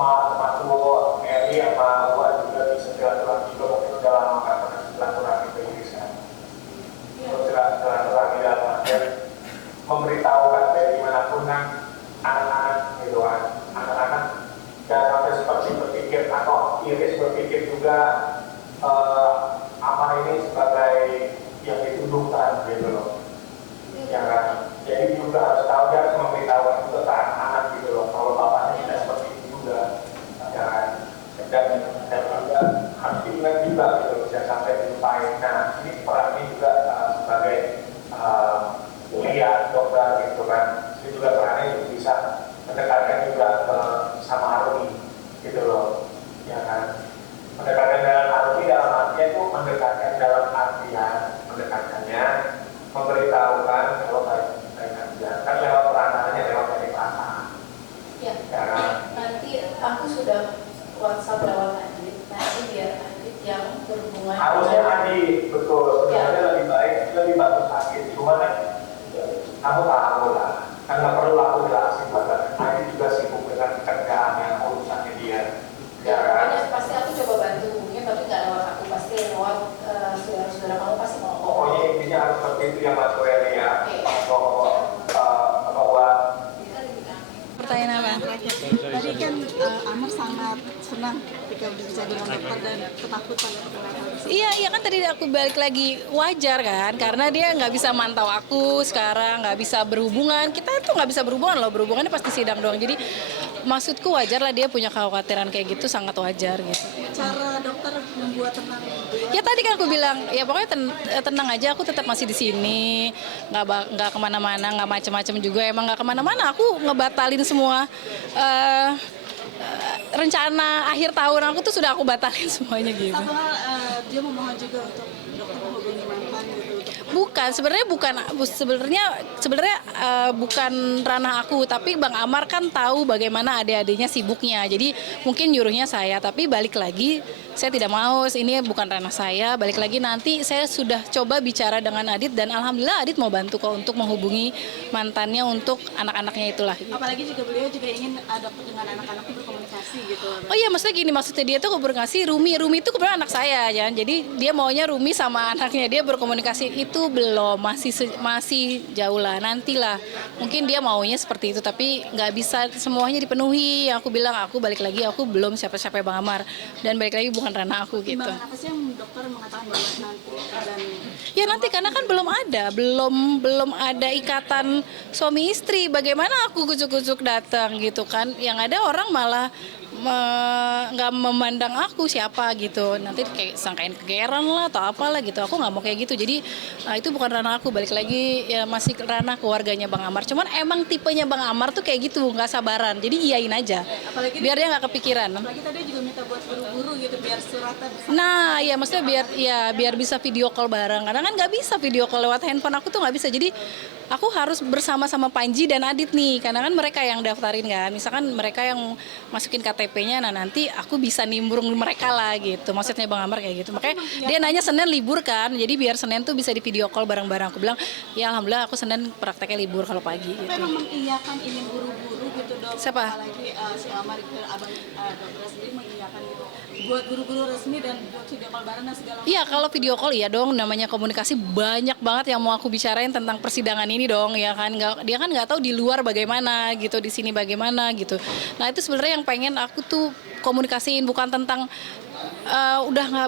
temanku Meli sama gua juga bisa silaturahmi juga, mungkin udah lama nggak pernah silaturahmi ke Iris kan. Terus silaturahmi dalam artian memberitahukan dari dimanapun kan anak-anak gitu kan, anak-anak jangan sampai seperti berpikir atau Iris berpikir juga Amar ini sebagai yang dituduhkan gitu loh, ya kan. Jadi juga harus tahu, dia harus memberitahukan itu ke anak-anak gitu loh, kalau bapaknya tidak seperti itu juga, ya kan. Dan juga harus diingat juga gitu, jangan sampai dilupain. Nah ini perannya juga sebagai kuliah dokter gitu kan, ini juga perannya juga bisa mendekatkan juga sama Arumi gitu loh, ya kan. Mendekatkan dalam arti dalam artian itu mendekatkan dalam artian mendekatkannya memberitahukan kalau baik aja kan lewat peranannya, lewat dari perasaan. Ya. Ya kan? Nanti aku sudah WhatsApp lewat Adit, nanti biar Adit yang berhubungan. Harusnya Adi betul sebenarnya lebih baik, lebih bagus sakit. Cuma kan kamu tahu lah, kan nggak perlu aku jelasin bahkan Adi juga sibuk dengan kerjaannya, urusannya dia. Ya kan? Pasti aku coba bantu hubungnya, tapi nggak lewat aku, pasti lewat saudara-saudara kamu pasti mau. Pokoknya intinya harus seperti itu ya Mas Weli ya. Pertanyaan apa? Tadi kan Amar sangat senang ketika bisa dengan dokter dan ketakutan. Iya kan tadi aku balik lagi, wajar kan, karena dia nggak bisa mantau aku sekarang, nggak bisa berhubungan. Kita tuh nggak bisa berhubungan loh, berhubungannya pasti sidang doang. Jadi maksudku wajar lah dia punya kekhawatiran kayak gitu, sangat wajar gitu. Cara dokter membuat tenang. Ya tadi kan aku bilang, ya pokoknya tenang aja, aku tetap masih di sini, nggak kemana-mana, nggak macem-macem juga, emang nggak kemana-mana. Aku ngebatalin semua rencana akhir tahun aku tuh sudah aku batalin semuanya gitu. Satu hal, dia memohon juga untuk dokter menghubungi mantan gitu. Bukan, sebenarnya bukan ranah aku, tapi Bang Amar kan tahu bagaimana adik-adiknya sibuknya. Jadi mungkin nyuruhnya saya, tapi balik lagi saya tidak mau, ini bukan ranah saya. Balik lagi nanti saya sudah coba bicara dengan Adit dan alhamdulillah Adit mau bantu kok untuk menghubungi mantannya untuk anak-anaknya itulah. Gitu. Apalagi juga beliau juga ingin dokter dengan anak-anaknya berkomunikasi gitu. Oh iya, maksudnya dia tuh berkomunikasi, Rumi itu kebetulan anak saya ya. Jadi dia maunya Rumi sama anaknya dia berkomunikasi, itu belum, masih jauh lah, nantilah. Mungkin dia maunya seperti itu, tapi nggak bisa semuanya dipenuhi. Aku bilang aku balik lagi, aku belum siapa-siapa Bang Amar dan balik lagi bukan ranah aku gitu. Apa sih yang dokter mengatakan bahwa nanti dan ya nanti karena kan belum ada ikatan suami istri, bagaimana aku kucuk-kucuk datang gitu kan, yang ada orang malah nggak memandang aku siapa gitu, nanti kayak sangkain kegeran lah atau apalah gitu. Aku nggak mau kayak gitu, jadi itu bukan ranah aku. Balik lagi ya masih ranah keluarganya Bang Amar, cuman emang tipenya Bang Amar tuh kayak gitu, nggak sabaran, jadi iyain aja apalagi biar dia nggak kepikiran. Apalagi tadi juga minta buat buru-buru gitu biar suratnya bisa. Nah ya maksudnya biar bisa video call bareng, karena kan nggak bisa video call lewat handphone aku tuh nggak bisa, jadi aku harus bersama-sama Panji dan Adit nih, karena kan mereka yang daftarin kan, misalkan mereka yang masukin KTP-nya, nah nanti aku bisa nimbrung mereka lah gitu, maksudnya Bang Amar kayak gitu. Makanya dia nanya Senin libur kan, jadi biar Senin tuh bisa di video call bareng-bareng. Aku bilang ya alhamdulillah aku Senin prakteknya libur kalau pagi gitu. Memang mengiyakan ingin buru-buru gitu dok. Siapa? Apalagi si Amar abang dokter sendiri mengiyakan gitu buat buru-buru resmi dan buat video call bareng dan segala macam. Iya kalau video call ya dong, namanya komunikasi, banyak banget yang mau aku bicarain tentang persidangan ini dong ya kan. Dia kan nggak tahu di luar bagaimana gitu, di sini bagaimana gitu. Nah itu sebenarnya yang pengen aku tuh komunikasiin, bukan tentang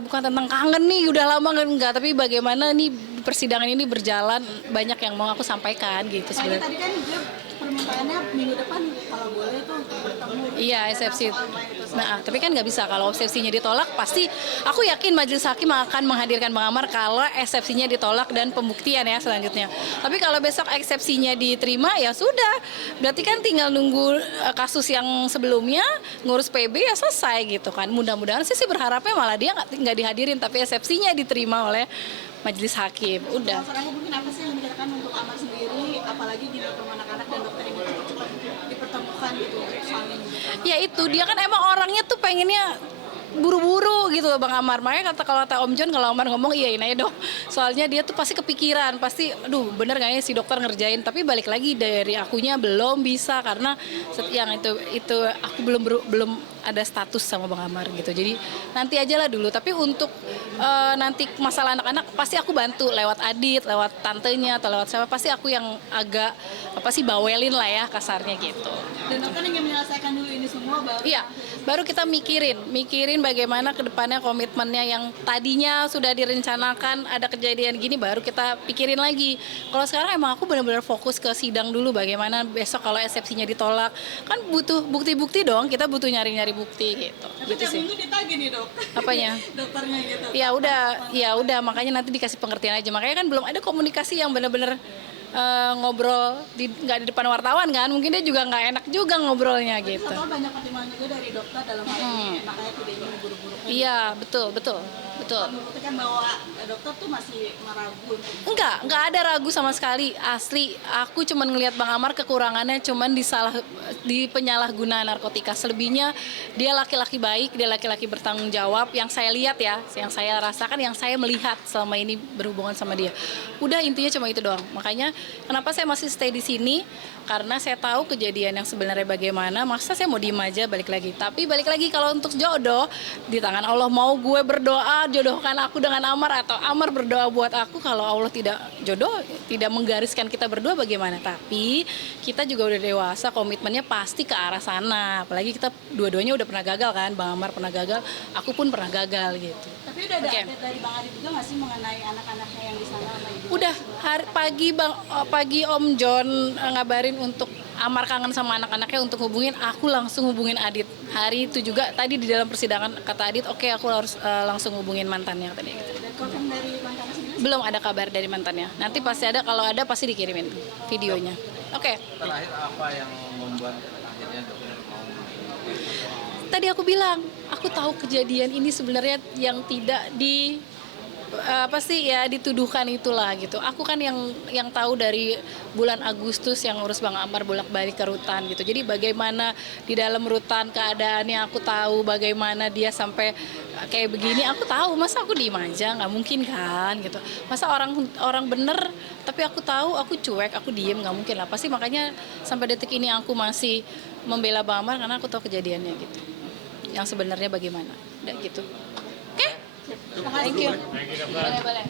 bukan tentang kangen nih udah lama enggak, tapi bagaimana nih persidangan ini berjalan, banyak yang mau aku sampaikan gitu sebenarnya. Tadi kan dia permintaannya minggu depan kalau boleh tuh bertemu. Iya, eksepsi. Nah, tapi kan nggak bisa, kalau eksepsinya ditolak pasti aku yakin majelis hakim akan menghadirkan Bang Amar kalau eksepsinya ditolak dan pembuktian ya selanjutnya. Tapi kalau besok eksepsinya diterima ya sudah, berarti kan tinggal nunggu kasus yang sebelumnya ngurus PB ya selesai gitu kan. Mudah-mudahan sih berharapnya malah dia nggak dihadirin, tapi eksepsinya diterima oleh majelis hakim. Udah. Masalahnya mungkin apa sih yang dikatakan untuk Amar sendiri, apalagi di bertemu anak-anak dan dokter ini cepat dipertemukan gitu saling. Ya itu dia kan emang orangnya tuh pengennya buru-buru gitu loh Bang Amar. Makanya kalau kata Om John, kalau Amar ngomong iyain aja dong. Soalnya dia tuh pasti kepikiran, pasti aduh bener gak ya si dokter ngerjain. Tapi balik lagi dari akunya belum bisa karena yang itu aku belum ada status sama Bang Amar gitu. Jadi nanti aja lah dulu. Tapi untuk nanti masalah anak-anak pasti aku bantu lewat Adit, lewat tantenya atau lewat siapa, pasti aku yang agak bawelin lah ya kasarnya gitu. Dan dokter ingin menyelesaikan dulu ini semua baru. Iya, baru kita mikirin bagaimana ke depannya komitmennya yang tadinya sudah direncanakan ada kejadian gini baru kita pikirin lagi. Kalau sekarang emang aku benar-benar fokus ke sidang dulu bagaimana besok kalau eksepsinya ditolak. Kan butuh bukti-bukti dong, kita butuh nyari-nyari bukti gitu. Tapi Gitu tiap sih. minggu ditagih nih dok. Apanya? Dokternya gitu. Ya udah makanya nanti dikasih pengertian aja. Makanya kan belum ada komunikasi yang benar-benar ngobrol nggak di depan wartawan kan, mungkin dia juga nggak enak juga ngobrolnya gitu. Atau banyak pertimbangan juga dari dokter dalam hal ini, makanya tidak ingin buru-buru. Iya betul. Membuktikan bahwa dokter tuh masih meragu. Enggak ada ragu sama sekali, asli. Aku cuman ngelihat Bang Amar kekurangannya cuman di penyalahgunaan narkotika. Selebihnya dia laki-laki baik, dia laki-laki bertanggung jawab. Yang saya lihat ya, yang saya rasakan, yang saya melihat selama ini berhubungan sama dia. Udah intinya cuma itu doang. Makanya kenapa saya masih stay di sini? Karena saya tahu kejadian yang sebenarnya bagaimana. Masa saya mau diem aja balik lagi. Tapi balik lagi kalau untuk jodoh di tangan Allah, mau gue berdoa jodohkan aku dengan Amar atau Amar berdoa buat aku, kalau Allah tidak jodoh, tidak menggariskan kita berdua bagaimana. Tapi kita juga udah dewasa, komitmennya pasti ke arah sana. Apalagi kita dua-duanya udah pernah gagal kan. Bang Amar pernah gagal, aku pun pernah gagal gitu. Tapi udah ada Oke. update dari Bang Adi juga nggak sih mengenai anak-anaknya yang di sana sama ibu? Udah pagi Om John ngabarin untuk Amar kangen sama anak-anaknya untuk hubungin, aku langsung hubungin Adit. Hari itu juga tadi di dalam persidangan kata Adit, oke, aku harus langsung hubungin mantannya tadi gitu. Dan confirm dari mantannya sendiri? Belum ada kabar dari mantannya. Nanti pasti ada, kalau ada pasti dikirimin videonya. Oke. Terakhir apa yang membuat akhirnya dokter mau? Tadi aku bilang, aku tahu kejadian ini sebenarnya yang tidak dituduhkan itulah gitu. Aku kan yang tahu dari bulan Agustus yang ngurus Bang Amar bolak-balik ke rutan gitu. Jadi bagaimana di dalam rutan keadaannya aku tahu, bagaimana dia sampai kayak begini aku tahu. Masa aku diem aja, nggak mungkin kan gitu. Masa orang bener tapi aku tahu, aku cuek, aku diem, nggak mungkin lah. Pasti makanya sampai detik ini aku masih membela Bang Amar karena aku tahu kejadiannya gitu. Yang sebenarnya bagaimana, udah gitu. Oke? Thank you. Boleh.